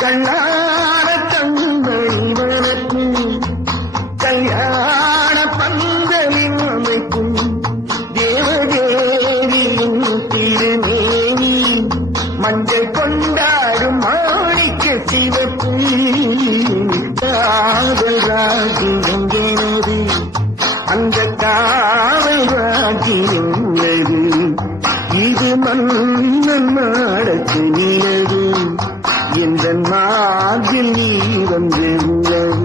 கண்ணான கண்மணி வளர்க்கும் கல்யாண பந்தலின் அமைக்கும் தேவதேவியின் திருமேனி மஞ்சள் கொண்டாடும் மாணிக்க சிவப்பு காவல் ராஜ்யம் எனது அந்த காவல் ராஜ்யம் உள்ளது இது மன்னன் நாடத்து நிலவு எந்த நாட்டில் நீ வந்து உள்ளது